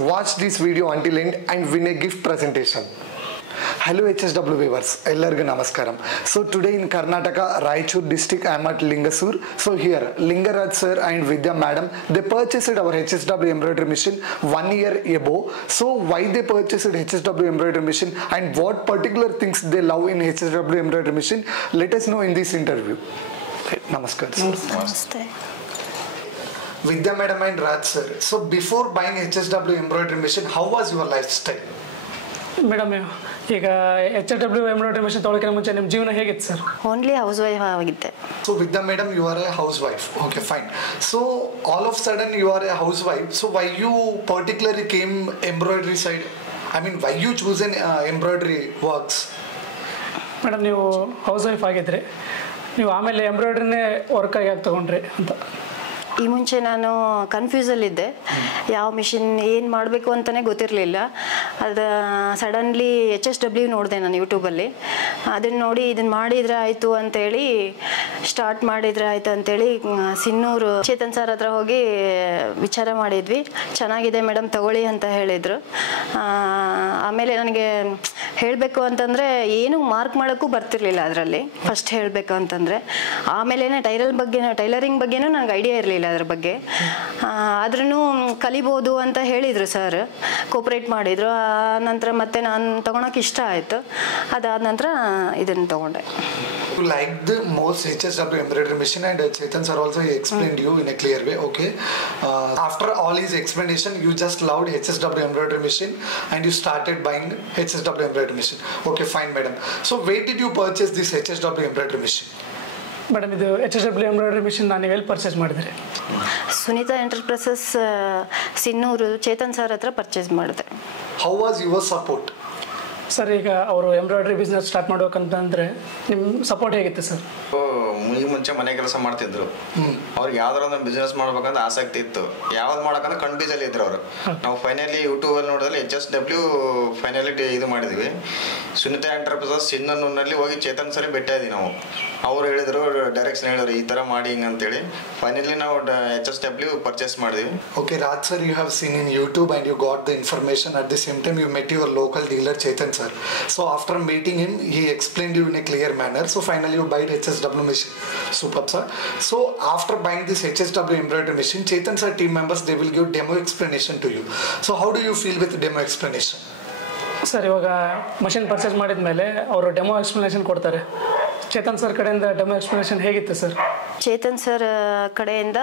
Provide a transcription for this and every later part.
watch this video until end and win a gift presentation. Hello HSW viewers, ellargu namaskaram. So today in Karnataka, Raichur district, I am at Lingasur. So here, Lingaraj sir and Vidya madam, they purchased our HSW embroidery machine 1 year ago. So why they purchased HSW embroidery machine and what particular things they love in HSW embroidery machine, let us know in this interview. Namaskar. Namaste. Vidya madam and Raj sir, so before buying HSW embroidery machine, how was your lifestyle? Madam ಈಗ HSW embroidery mission ತೊಗೊಳಕ್ಕೆ ಮುಂಚೆ ನಿಮ್ಮ ಜೀವನ ಹೇಗಿತ್ತು sir? Only house wife ಆಗಿದ್ದೆ. So Vidya madam, you are a housewife. Okay, fine. So all of a sudden you are a housewife. So why you particularly came embroidery side? I mean, why you choose an embroidery works? Madam ನೀವು house wife ಆಗಿದ್ರಿ, ನೀವು ಆಮೇಲೆ ಎಂಬ್ರಾಯ್ಡ್ರಿನೇ ವರ್ಕಾಗಿ ಯಾಕೆ ತೊಗೊಂಡ್ರಿ ಅಂತ? ಈ ಮುಂಚೆ ನಾನು ಕನ್ಫ್ಯೂಸಲ್ಲಿದ್ದೆ, ಯಾವ ಮಿಷಿನ್ ಏನು ಮಾಡಬೇಕು ಅಂತಲೇ ಗೊತ್ತಿರಲಿಲ್ಲ. ಅದು ಸಡನ್ಲಿ HSW ನೋಡಿದೆ ನಾನು ಯೂಟ್ಯೂಬಲ್ಲಿ. ಅದನ್ನು ನೋಡಿ ಇದನ್ನು ಮಾಡಿದರೆ ಆಯಿತು ಅಂತೇಳಿ ಸ್ಟಾರ್ಟ್ ಮಾಡಿದರೆ ಆಯಿತು ಅಂತೇಳಿ ಸಿನ್ನೂರು ಚೇತನ್ ಸರ್ ಹತ್ರ ಹೋಗಿ ವಿಚಾರ ಮಾಡಿದ್ವಿ. ಚೆನ್ನಾಗಿದೆ ಮೇಡಮ್ ತಗೊಳ್ಳಿ ಅಂತ ಹೇಳಿದರು. ಆಮೇಲೆ ನನಗೆ ಹೇಳಬೇಕು ಅಂತಂದರೆ ಏನು ಮಾರ್ಕ್ ಮಾಡೋಕ್ಕೂ ಬರ್ತಿರ್ಲಿಲ್ಲ ಅದರಲ್ಲಿ, ಫಸ್ಟ್ ಹೇಳಬೇಕು ಅಂತಂದರೆ. ಆಮೇಲೆ ಟೈಲರಿಂಗ್ ಬಗ್ಗೆನೂ ನನಗೆ ಐಡಿಯಾ ಇರಲಿಲ್ಲ ಅದ್ರ ಬಗ್ಗೆ. ಆದ್ರೂ ಕಲಿಬೋದು ಅಂತ ಹೇಳಿದರು ಸರ್, ಕೋಪರೇಟ್ ಮಾಡಿದರು. ಆ ನಂತರ ಮತ್ತೆ ನಾನು ತೊಗೊಳಕ್ಕೆ ಇಷ್ಟ ಆಯಿತು. ಅದಾದ ನಂತರ ಇದನ್ನು ತೊಗೊಂಡೆ. You like the most HSW embroidery machine and Chetan sir also explained you in a clear way. Okay, after all his explanation, you just loved HSW embroidery machine and you started buying HSW embroidery machine. Okay, fine madam. So where did you purchase this HSW embroidery machine? Madam ಇದು HSW embroidery machine ನಾನು ಎಲ್ಲಿ purchase ಮಾಡಿದ್ರಿ? Sunita enterprises Sinnur Chetan sir ಹತ್ರ purchase ಮಾಡಿದೆ. How was your support? Sir ಈಗ ಅವರು embroidery business start ಮಾಡ್ಬೇಕಂತಂದ್ರೆ ನಿಮ್ಮ support ಹೇಗಿತ್ತು ಸರ್? ಈ ಮುಂಚೆ ಮನೆ ಕೆಲಸ ಮಾಡ್ತಿದ್ರು, ಅವ್ರಿಗೆ ಯಾವ್ದಾರ ಒಂದು ಬಿಸ್ನೆಸ್ ಮಾಡ್ಬೇಕಂತ ಆಸಕ್ತಿ ಇತ್ತು. ಯಾವ್ದು ಮಾಡಕಂದ್ರೆ ಕನ್ಫ್ಯೂಸ್ ಅಲ್ಲಿ ಇದ್ರು ಅವರು. ನಾವು ಫೈನಲಿ ಯೂಟ್ಯೂಬ್ ಅಲ್ಲಿ ನೋಡಿದ್ರೆ HSW ಫೈನಲಿ ಇದು ಮಾಡಿದ್ವಿ. ಸುನಿತಾ ಎಂಟರ್ಪ್ರೈಸಸ್ ಸಿನ್ನೂರಿನಲ್ಲಿ ಹೋಗಿ ಚೇತನ್ ಸರಿ ಭೇಟಿ ಆದ್ವಿ ನಾವು. ಅವ್ರು ಹೇಳಿದ್ರು, ಡೈರೆಕ್ಷನ್ ಹೇಳಿದ್ರು ಈ ತರ ಮಾಡಿ ಹಿಂಗೆ ಅಂತೇಳಿ. ಫೈನಲಿ ನಾವು HSW ಪರ್ಚೇಸ್ ಮಾಡಿದ್ವಿ. Okay, Raj sir, you have seen in YouTube and you got the information. At the same time, you met your local dealer Chetan sir. So after meeting him, he explained you in a clear manner. So finally, you buy HSW machine. Superb sir. So after buying this HSW embroidery machine, Chetan sir team members, they will give demo explanation to you. So how do you feel with demo explanation? Sir ಇವಾಗ machine purchase ಮಾಡಿದ ಮೇಲೆ ಅವರು demo explanation ಕೊಡ್ತಾರೆ. Chetan sir ಕಡೆಯಿಂದ demo explanation ಹೇಗಿತ್ತು sir? Chetan sir ಕಡೆಯಿಂದ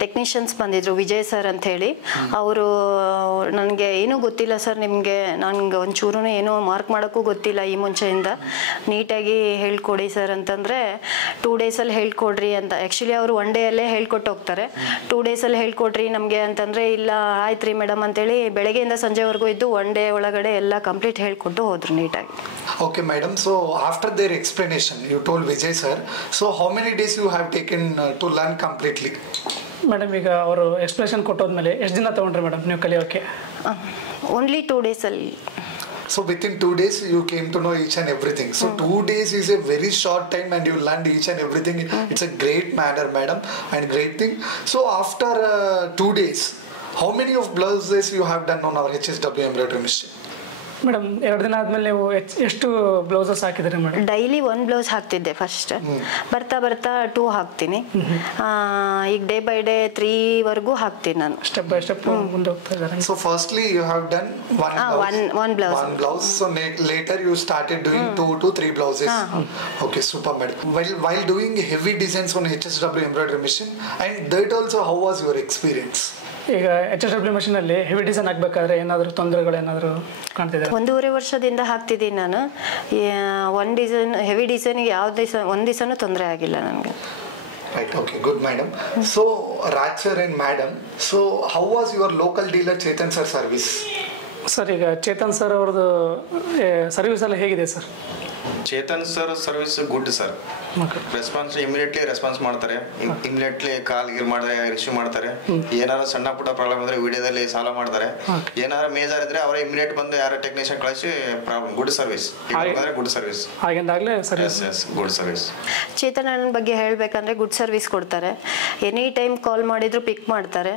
technicians ಬಂದಿದ್ರು, Vijay sir ಅಂತ ಹೇಳಿ. ಅವರು ನನಗೆ ಏನೂ ಗೊತ್ತಿಲ್ಲ ಸರ್, ನನಗೆ ಒಂಚೂರು ಏನೂ ಮಾರ್ಕ್ ಮಾಡೋಕ್ಕೂ ಗೊತ್ತಿಲ್ಲ ಈ ಮುಂಚೆಯಿಂದ, ನೀಟಾಗಿ ಹೇಳ್ಕೊಡಿ ಸರ್ ಅಂತಂದರೆ 2 ಡೇಸಲ್ಲಿ ಹೇಳ್ಕೊಡ್ರಿ ಅಂತ. ಆ್ಯಕ್ಚುಲಿ ಅವರು 1 ಡೇಯಲ್ಲೇ ಹೇಳ್ಕೊಟ್ಟು ಹೋಗ್ತಾರೆ. 2 ಡೇಸಲ್ಲಿ ಹೇಳ್ಕೊಡ್ರಿ ನಮಗೆ ಅಂತಂದರೆ, ಇಲ್ಲ ಆಯ್ತು ರೀ ಮೇಡಮ್ ಅಂತೇಳಿ ಬೆಳಗ್ಗೆಯಿಂದ ಸಂಜೆವರೆಗೂ ಇದ್ದು 1 ಡೇ ಒಳಗಡೆ ಎಲ್ಲ ಕಂಪ್ಲೀಟ್ ಹೇಳ್ಕೊಟ್ಟು ಹೋದ್ರು ನೀಟಾಗಿ. Okay madam, so after their explanation, you told Vijay sir, so how many days you have taken to learn completely? Madam ಈಗ ಅವರು ಎಕ್ಸ್ಪ್ಲನೇಷನ್ ಕೊಟ್ಟೋದ್ಮೇಲೆ ಎಷ್ಟು ದಿನ ತೊಗೊಂಡ್ರಿ ಮೇಡಮ್ ನೀವು ಕಲಿಯೋಕ್ಕೆ? ಓನ್ಲಿ 2 ಡೇಸಲ್ಲಿ. So within 2 days you came to know each and everything. So 2 days is a very short time and you learned each and everything. It's a great manner madam and great thing. So after 2 days, how many of blouses you have done on our HSW embroidery machine? Madam 2 ದಿನ ಆದ್ಮೇಲೆ ನೀವು ಎಷ್ಟು blouses ಹಾಕಿದ್ರಿ madam? Daily 1 blouse ಹಾಕ್ತಿದ್ದೆ first. ಬರ್ತಾ 2 ಹಾಕ್ತೀನಿ. ಈಗ day by day 3 ವರೆಗೂ ಹಾಕ್ತೀನಿ ನಾನು. ಸ್ಟೆಪ್ ಬೈ ಸ್ಟೆಪ್ ಮುಂದೆ ಹೋಗ್ತಾ ಇದ್ದಾರೆ. So firstly you have done one blouse. So later you started doing 2 to 3 blouses. Okay, super madam. While doing heavy designs on HSW embroidery machine, and that also, how was your experience? ಈಗ HSW machine ಅಲ್ಲಿ heavy design ಹಾಕ್ಬೇಕಾದ್ರೆ ಏನಾದರೂ ತೊಂದರೆಗಳು ಏನಾದರೂ ಕಾಣ್ತಿದೆ? 1.5 ವರ್ಷದಿಂದ ಹಾಕ್ತಿದ್ದೀನಿ ನಾನು. Heavy ಡಿಸೈನಿಗೆ ಒಂದು ದಿವಸನೂ ತೊಂದರೆ ಆಗಿಲ್ಲ ನನಗೆ. Right, okay, good madam. So Raj sir and madam, so how was your local dealer Chetan sir service? Sir ಈಗ ಚೇತನ್ ಸರ್ ಅವ್ರದ್ದು ಸರ್ವಿಸ್ ಎಲ್ಲ ಹೇಗಿದೆ sir? Chetan sir service good sir. Response immediately response ಮಾಡ್ತಾರೆ, ಇಮಿಡಿಯೇಟ್ಲಿ ಕಾಲ್ ಗಿರ್ ಮಾಡಿದ್ರೆ ರಿಸೀವ್ ಮಾಡ್ತಾರೆ. ಏನಾದ್ರು ಸಣ್ಣ ಪುಟ್ಟ ಪ್ರಾಬ್ಲಮ್ ಇದ್ರೆ ವಿಡಿಯೋದಲ್ಲಿ ಸಾಲ್ವ್ ಮಾಡ್ತಾರೆ. ಏನಾದ್ರು ಮೇಜರ್ ಇದ್ರೆ ಅವರೇ ಇಮಿಡಿಯೇಟ್ ಬಂದು ಯಾರೋ ಟೆಕ್ನಿಷಿಯನ್ ಕಳಿಸಿ problem. Good service, good service, good service. Chetan ಅಣ್ಣನ ಬಗ್ಗೆ ಹೇಳಬೇಕಂದ್ರೆ ಗುಡ್ ಸರ್ವಿಸ್ ಕೊಡ್ತಾರೆ. ಎನಿ ಟೈಮ್ ಕಾಲ್ ಮಾಡಿದ್ರು ಪಿಕ್ ಮಾಡ್ತಾರೆ.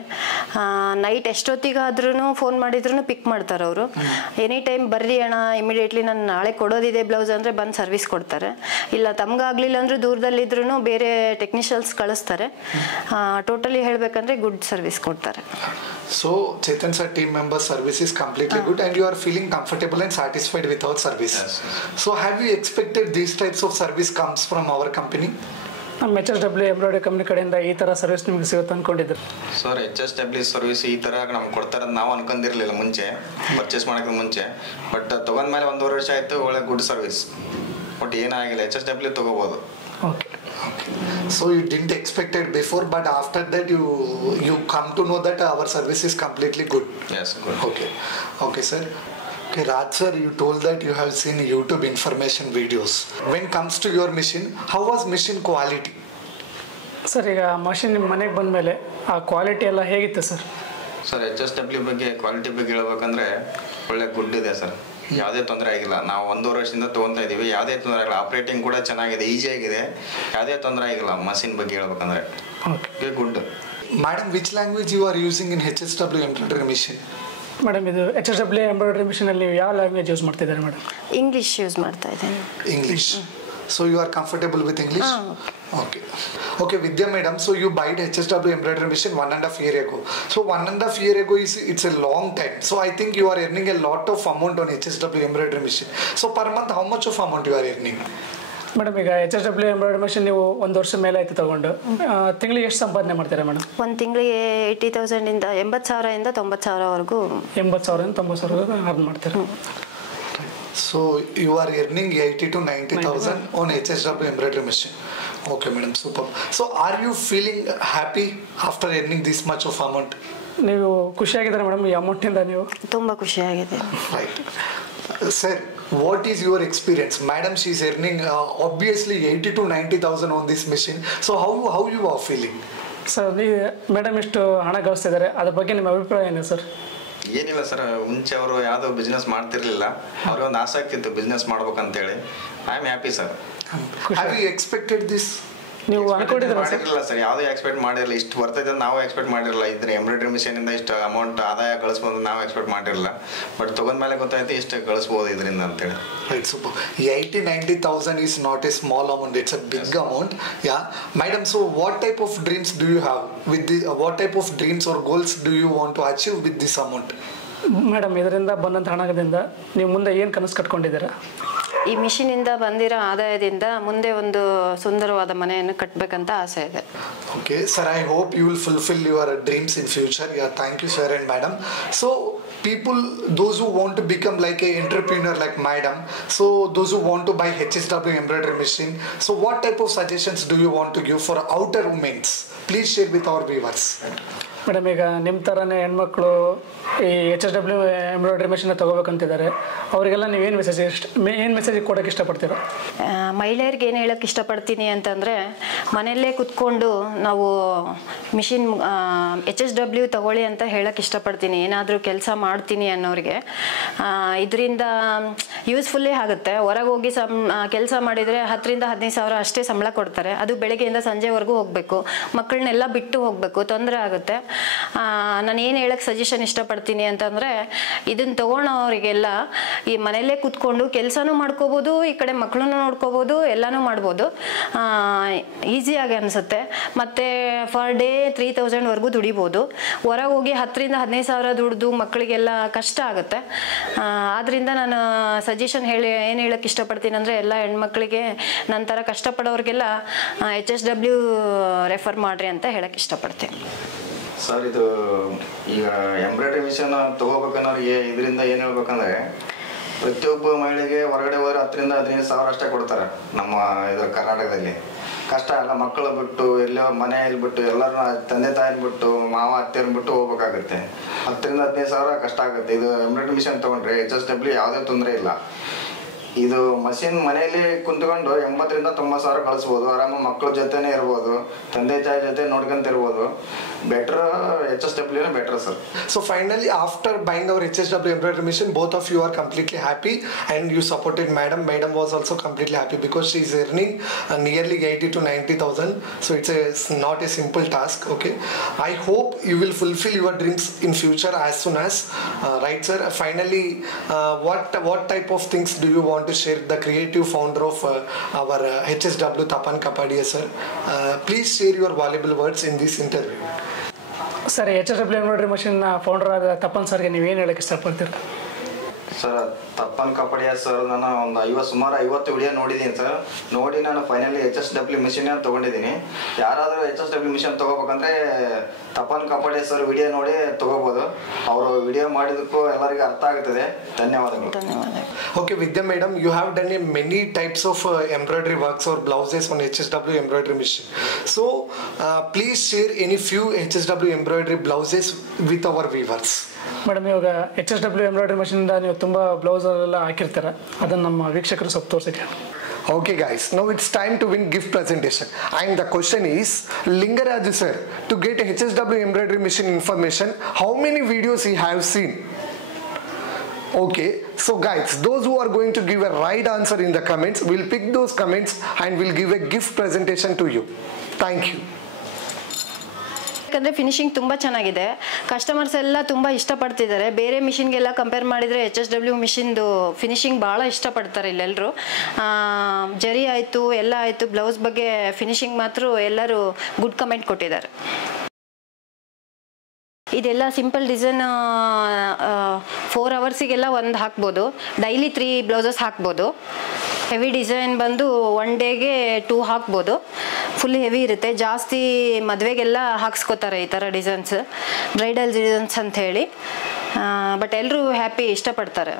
ನೈಟ್ ಎಷ್ಟೊತ್ತಿಗಾದ್ರೂ ಫೋನ್ ಮಾಡಿದ್ರು ಪಿಕ್ ಮಾಡ್ತಾರೆ ಅವರು. ಎನಿ ಟೈಮ್ ಬರ್ರಿ ಅಣ್ಣ, ಇಮಿಡಿಯೇಟ್ಲಿ ನಾನು ನಾಳೆ ಕೊಡೋದಿದೆ ಬ್ಲೌಸ್ ಅಂದರೆ ಬಂದು ಸರ್ವಿಸ್ ಕೊಡ್ತಾರೆ. ಇಲ್ಲ ತಮ್ಗಾಗ್ಲಿಲ್ಲ ಅಂದ್ರೂ ದೂರದಲ್ಲಿದ್ರೂ ಬೇರೆ ಟೆಕ್ನಿಷಿಯನ್ಸ್ ಕಳಿಸ್ತಾರೆ. ಟೋಟಲಿ ಹೇಳಬೇಕಂದ್ರೆ ಗುಡ್ ಸರ್ವಿಸ್ ಕೊಡ್ತಾರೆ. So Chetan sir team member service is completely good and you are feeling comfortable and satisfied with our service. Yes. So have you expected these types of service comes from our company? ನಮ್ಮ HSW embroidery company ಕಡೆಯಿಂದ ಈ ಥರ service ನಿಮ್ಗೆ ಸಿಗುತ್ತೆ ಅಂದ್ಕೊಂಡಿದ್ರು sir. HSW service ಈ ಥರ ನಮ್ಗೆ ಕೊಡ್ತಾರೆ ಅಂತ ನಾವು ಅನ್ಕೊಂಡಿರಲಿಲ್ಲ ಮುಂಚೆ, ಪರ್ಚೇಸ್ ಮಾಡೋಕ್ಕೆ ಮುಂಚೆ. ಬಟ್ ತೊಗೊಂಡ್ಮೇಲೆ 1.5 ವರ್ಷ ಆಯಿತು, ಒಳ್ಳೆ ಗುಡ್ ಸರ್ವಿಸ್. ಬಟ್ ಏನಾಗಿಲ್ಲ, HSW ತೊಗೋಬೋದು. Okay. So you didn't expect it before, but after that you come to know that our service is completely good. Yes, good. Okay sir. Okay, Raj sir, you told that you have seen YouTube information videos. When comes to your machine, how was machine quality? Sir, ಈಗ machine ನಿಮ್ಮ ಮನೆಗೆ ಬಂದ ಮೇಲೆ ಆ quality ಎಲ್ಲ ಹೇಗಿತ್ತು sir? Sir, HSW ಬಗ್ಗೆ quality ಬಗ್ಗೆ ಹೇಳ್ಬೇಕಂದ್ರೆ ಒಳ್ಳೆ ಗುಡ್ ಇದೆ ಸರ್. ಯಾವುದೇ ತೊಂದರೆ ಆಗಿಲ್ಲ. ನಾವು 1.5 ವರ್ಷದಿಂದ ತೊಗೊತಾ ಇದ್ದೀವಿ, ಯಾವುದೇ ತೊಂದರೆ ಆಗಿಲ್ಲ. ಆಪ್ರೇಟಿಂಗ್ ಕೂಡ ಚೆನ್ನಾಗಿದೆ, ಈಸಿಯಾಗಿದೆ, ಯಾವುದೇ ತೊಂದರೆ ಆಗಿಲ್ಲ. ಮಷಿನ್ ಬಗ್ಗೆ ಹೇಳ್ಬೇಕಂದ್ರೆ good. Madam, which language you are using in HSW embroidery machine? Madam, ಇದು HSW ಎಂಬ್ರಾಯ್ಡರಿ ಮಿಷಿನಲ್ಲಿ ನೀವು ಯಾವ ಲ್ಯಾಂಗ್ವೇಜ್ ಯೂಸ್ ಮಾಡ್ತಿದ್ದಾರೆ ಮೇಡಮ್? ಇಂಗ್ಲೀಷ್ ಯೂಸ್ ಮಾಡ್ತಾ ಇದ್ದೇನೆ. English. So you are comfortable with English? Okay, Vidya madam, so you bought HSW embroidery machine 1.5 year ago. So 1.5 year ago it's a long time. So I think you are earning a lot of amount on HSW embroidery machine. So per month how much of amount you are earning? Madam, ಈಗ HSW embroidery machine ನೀವು 1 ವರ್ಷ ಮೇಲೆ ಆಯ್ತು ತಗೊಂಡು, ತಿಂಗಳಿಗೆ ಎಷ್ಟು ಸಂಪಾದನೆ ಮಾಡ್ತೀರಾ ಮೇಡಮ್? ಒಂದು ತಿಂಗಳಿಗೆ 80,000 ಇಂದ 80,000 ಇಂದ 90,000ವರೆಗೂ. 80,000 ಇಂದ 90,000 ಅರ್ನ್ ಮಾಡ್ತೀರಾ? So you are earning 80 to 90,000 on HSW embroidery machine. Okay madam, super. So are you feeling happy after earning this much of amount? ನೀವು ಖುಷಿಯಾಗಿದ್ದೀರಾ ಮೇಡಮ್ ಈ ಅಮೌಂಟಿಂದ? ನೀವು ತುಂಬ ಖುಷಿಯಾಗಿದೆ. Right. Sir, what is your experience? Madam, she is earning obviously 80 to 90,000 on this machine. So how you are feeling? Sir, ನೀವು madam ಎಷ್ಟು ಹಣ ಗಳಿಸ್ತಿದ್ದಾರೆ, ಅದ್ರ ಬಗ್ಗೆ ನಿಮ್ಮ ಅಭಿಪ್ರಾಯ ಏನು ಸರ್? ಏನಿಲ್ಲ ಸರ್, ಮುಂಚೆ ಅವರು ಯಾವುದೋ ಬಿಸ್ನೆಸ್ ಮಾಡ್ತಿರ್ಲಿಲ್ಲ, ಅವ್ರಿಗೆ ಒಂದು ಆಸಕ್ತಿ ಇತ್ತು ಬಿಸ್ನೆಸ್ ಮಾಡ್ಬೇಕಂತೇಳಿ. I am happy sir. Have you expected this? ನೀವು ಅನ್ಕೊಂಡಿದ್ದೀರಾ ಸರ್? ಯಾವುದೇ ಎಕ್ಸ್ಪೆಕ್ಟ್ ಮಾಡಿರಲಿಲ್ಲ. ಇಷ್ಟು ಬರ್ತೈತೆ ನಾವು ಎಕ್ಸ್ಪೆಕ್ಟ್ ಮಾಡಿರಲಿಲ್ಲ. ಇದ್ರೆ ಎಂಬ್ರಾಯ್ಡರಿ ಮಿಷಿನ್ ಇಂದ ಇಷ್ಟು ಅಮೌಂಟ್ ಆದಾಯ ಗಳಿಸ್ಬೋದು ನಾವು ಎಕ್ಸ್ಪೆಕ್ಟ್ ಮಾಡಿರಲಿಲ್ಲ. ಬಟ್ ತಗೊಂಡ್ಮೇಲೆ ಗೊತ್ತಾಯ್ತು ಇಷ್ಟು ಗಳಿಸ್ಬೋದು ಇದರಿಂದ ಅಂತೇಳಿ. Right, super. 80-90,000 is not a small amount, it's a big amount. Yeah, madam, so what type of dreams do you have with this? What type of dreams or goals do you want to achieve with this amount? Madam, ಇದರಿಂದ ಬಂದಂಥ ಹಣದಿಂದ ನೀವು ಮುಂದೆ ಏನು ಕನಸು ಕಟ್ಕೊಂಡಿದ್ದೀರಾ? ಈ ಮಿಷಿನಿಂದ ಬಂದಿರೋ ಆದಾಯದಿಂದ ಮುಂದೆ ಒಂದು ಸುಂದರವಾದ ಮನೆಯನ್ನು ಕಟ್ಟಬೇಕಂತ ಆಸೆ ಇದೆ. Okay, sir, I hope you will fulfill your dreams in future. Yeah, thank you, sir and madam. So people, those who want to become like a entrepreneur like madam, so those who want to buy HSW embroidery machine, so what type of suggestions do you want to give for outer women? Please share with our viewers. Madam, ಈಗ ನಿಮ್ಮ ಥರನೇ ಹೆಣ್ಮಕ್ಳು ಈ HSW embroidery ಮಿಷಿನ್ನ ತೊಗೋಬೇಕಂತಿದ್ದಾರೆ, ಅವರಿಗೆಲ್ಲ ನೀವೇನು message ಕೊಡೋಕ್ಕೆ ಇಷ್ಟಪಡ್ತೀರಾ? ಮಹಿಳೆಯರಿಗೆ ಏನು ಹೇಳೋಕ್ಕೆ ಇಷ್ಟಪಡ್ತೀನಿ ಅಂತಂದರೆ, ಮನೆಯಲ್ಲೇ ಕುತ್ಕೊಂಡು ನಾವು ಮಿಷಿನ್ HSW ತಗೊಳ್ಳಿ ಅಂತ ಹೇಳೋಕ್ಕೆ ಇಷ್ಟಪಡ್ತೀನಿ. ಏನಾದರೂ ಕೆಲಸ ಮಾಡ್ತೀನಿ ಅನ್ನೋರಿಗೆ ಇದರಿಂದ ಯೂಸ್ಫುಲ್ಲೇ ಆಗುತ್ತೆ. ಹೊರಗೆ ಹೋಗಿ ಕೆಲಸ ಮಾಡಿದರೆ 10ರಿಂದ 15,000 ಅಷ್ಟೇ ಸಂಬಳ ಕೊಡ್ತಾರೆ. ಅದು ಬೆಳಗ್ಗೆಯಿಂದ ಸಂಜೆವರೆಗೂ ಹೋಗಬೇಕು, ಮಕ್ಕಳನ್ನೆಲ್ಲ ಬಿಟ್ಟು ಹೋಗಬೇಕು, ತೊಂದರೆ ಆಗುತ್ತೆ. ನಾನು ಏನು ಹೇಳಕ್ಕೆ ಸಜೆಷನ್ ಇಷ್ಟಪಡ್ತೀನಿ ಅಂತಂದರೆ, ಇದನ್ನು ತೊಗೊಳೋರಿಗೆಲ್ಲ ಈ ಮನೆಯಲ್ಲೇ ಕೂತ್ಕೊಂಡು ಕೆಲಸನೂ ಮಾಡ್ಕೋಬೋದು, ಈ ಕಡೆ ಮಕ್ಕಳನ್ನು ನೋಡ್ಕೋಬೋದು, ಎಲ್ಲನೂ ಮಾಡ್ಬೋದು. ಈಸಿಯಾಗಿ ಅನಿಸುತ್ತೆ. ಮತ್ತು ಫರ್ ಡೇ 3,000ವರೆಗೂ ದುಡಿಬೋದು. ಹೊರಗೆ ಹೋಗಿ 10ರಿಂದ 15,000 ದುಡ್ದು ಮಕ್ಕಳಿಗೆಲ್ಲ ಕಷ್ಟ ಆಗುತ್ತೆ. ಆದ್ದರಿಂದ ನಾನು ಸಜೆಷನ್ ಏನು ಹೇಳಕ್ಕೆ ಇಷ್ಟಪಡ್ತೀನಿ ಅಂದರೆ, ಎಲ್ಲ ಹೆಣ್ಮಕ್ಳಿಗೆ ನನ್ನ ಥರ ಕಷ್ಟಪಡೋರಿಗೆಲ್ಲ HSW ರೆಫರ್ ಮಾಡಿರಿ ಅಂತ ಹೇಳಕ್ಕೆ ಇಷ್ಟಪಡ್ತೀನಿ. ಸರ್, ಇದು ಈಗ ಎಂಬ್ರಾಯ್ಡರಿ ಮಿಷನ್ ತೊಗೋಬೇಕನ್ನೋರಿಗೆ ಇದರಿಂದ ಏನು ಹೇಳ್ಬೇಕಂದ್ರೆ, ಪ್ರತಿಯೊಬ್ಬ ಮಹಿಳೆಗೆ ಹೊರಗಡೆ ಹೋದ್ರೆ 10ರಿಂದ 15,000 ಅಷ್ಟೇ ಕೊಡ್ತಾರೆ ನಮ್ಮ ಇದ್ರ ಕರ್ನಾಟಕದಲ್ಲಿ. ಕಷ್ಟ ಅಲ್ಲ, ಮಕ್ಕಳು ಬಿಟ್ಟು ಎಲ್ಲೋ ಮನೆಯಲ್ಲಿ ಬಿಟ್ಟು ಎಲ್ಲರೂ ತಂದೆ ತಾಯಿನ ಬಿಟ್ಟು ಮಾವ ಅತ್ತೆಯವ್ರನ್ನ ಬಿಟ್ಟು ಹೋಗ್ಬೇಕಾಗುತ್ತೆ. 10ರಿಂದ 15,000 ಕಷ್ಟ ಆಗುತ್ತೆ. ಇದು ಎಂಬ್ರಾಯ್ಡರಿ ಮಿಷನ್ ತೊಗೊಂಡ್ರೆ HSW ಯಾವುದೇ ತೊಂದರೆ ಇಲ್ಲ. ಇದು ಮಷಿನ್ ಮನೆಯಲ್ಲಿ ಕುಂತ್ಕೊಂಡು 80,000 to 90,000 ಗಳಿಸ್ಬೋದು. ಆರಾಮಾಗಿ ಮಕ್ಕಳ ಜೊತೆನೇ ಇರ್ಬೋದು, ತಂದೆ ತಾಯಿ ಜೊತೆ ನೋಡ್ಕೊಂತ ಇರ್ಬೋದು. Better HSW better sir. So finally, after buying our HSW embroidery machine, both of you are completely happy and you supported madam. Madam was also completely happy because she is earning nearly 80,000 to 90,000. So it's not a simple task. Okay, I hope you will fulfill your dreams in future as soon as right, sir. Finally, what type of things do you want to share the creative founder of our HSW, Tapan Kapadia, sir? Please share your valuable words in this interview. Sir HSW embroidery machine founder ಆದ ತಪ್ಪನ್ ಸರ್ಗೆ ನೀವೇನು ಹೇಳಕ್ಕೆ ಇಷ್ಟಪಡ್ತೀರಾ? Sir ತಪ್ಪನ್ ಕಪಡಿಯ sir ನಾನು ಒಂದು ಸುಮಾರು 50 video ನೋಡಿದ್ದೀನಿ sir. ನೋಡಿ ನಾನು ಫೈನಲಿ HSW ಮಿಷಿನ್ ತೊಗೊಂಡಿದ್ದೀನಿ. ಯಾರಾದರೂ HSW ಮಿಷಿನ್ ತೊಗೋಬೇಕಂದ್ರೆ ತಪ್ಪನ್ ಕಪಡಿಯ ಸರ್ ವಿಡಿಯೋ ನೋಡಿ ತೊಗೋಬೋದು. ಅವರು ವಿಡಿಯೋ ಮಾಡಿದಕ್ಕೂ ಎಲ್ಲರಿಗೂ ಅರ್ಥ ಆಗ್ತದೆ. ಧನ್ಯವಾದಗಳು. Okay, Vidya madam, you have done many types of embroidery works or blouses on HSW embroidery machine. So please share any few HSW embroidery blouses with our viewers. Madam, ಇವಾಗ HSW embroidery ಮಷಿನಿಂದ ನೀವು ತುಂಬ blouse ಎಲ್ಲ ಹಾಕಿರ್ತೀರ, ಅದನ್ನು ನಮ್ಮ ವೀಕ್ಷಕರು ಸ್ವಲ್ಪ ತೋರಿಸಿಕೆ. Okay guys, now it's time to win gift presentation. And the question is, Lingaraju sir, to get a HSW embroidery machine information, how many videos he have seen? Okay, so guys, those who are going to give a right answer in the comments, we'll pick those comments and we'll give a gift presentation to you. Thank you. ಯಾಕಂದರೆ finishing ತುಂಬ ಚೆನ್ನಾಗಿದೆ, customers ಎಲ್ಲ ತುಂಬ ಇಷ್ಟಪಡ್ತಿದ್ದಾರೆ. ಬೇರೆ ಮಿಷಿನ್ಗೆಲ್ಲ compare ಮಾಡಿದರೆ HSW ಮಿಷಿನ್ದು finishing ಭಾಳ ಇಷ್ಟಪಡ್ತಾರೆ ಇಲ್ಲೆಲ್ಲರೂ. ಜರಿ ಆಯಿತು, ಎಲ್ಲ ಆಯಿತು, ಬ್ಲೌಸ್ ಬಗ್ಗೆ ಫಿನಿಶಿಂಗ್ ಮಾತ್ರ ಎಲ್ಲರೂ ಗುಡ್ ಕಮೆಂಟ್ ಕೊಟ್ಟಿದ್ದಾರೆ. ಇದೆಲ್ಲ ಸಿಂಪಲ್ ಡಿಸೈನ್ 4 ಅವರ್ಸಿಗೆಲ್ಲ ಒಂದು ಹಾಕ್ಬೋದು, ಡೈಲಿ 3 ಬ್ಲೌಸಸ್ ಹಾಕ್ಬೋದು. ಹೆವಿ ಡಿಸೈನ್ ಬಂದು 1 ಡೇಗೆ 2 ಹಾಕ್ಬೋದು. ಫುಲ್ ಹೆವಿ ಇರುತ್ತೆ, ಜಾಸ್ತಿ ಮದುವೆಗೆಲ್ಲ ಹಾಕ್ಸ್ಕೊತಾರೆ ಈ ಥರ ಡಿಸೈನ್ಸ್, ಬ್ರೈಡಲ್ ಡಿಸೈನ್ಸ್ ಅಂತ ಹೇಳಿ. ಬಟ್ ಎಲ್ಲರೂ ಹ್ಯಾಪಿ ಇಷ್ಟಪಡ್ತಾರೆ.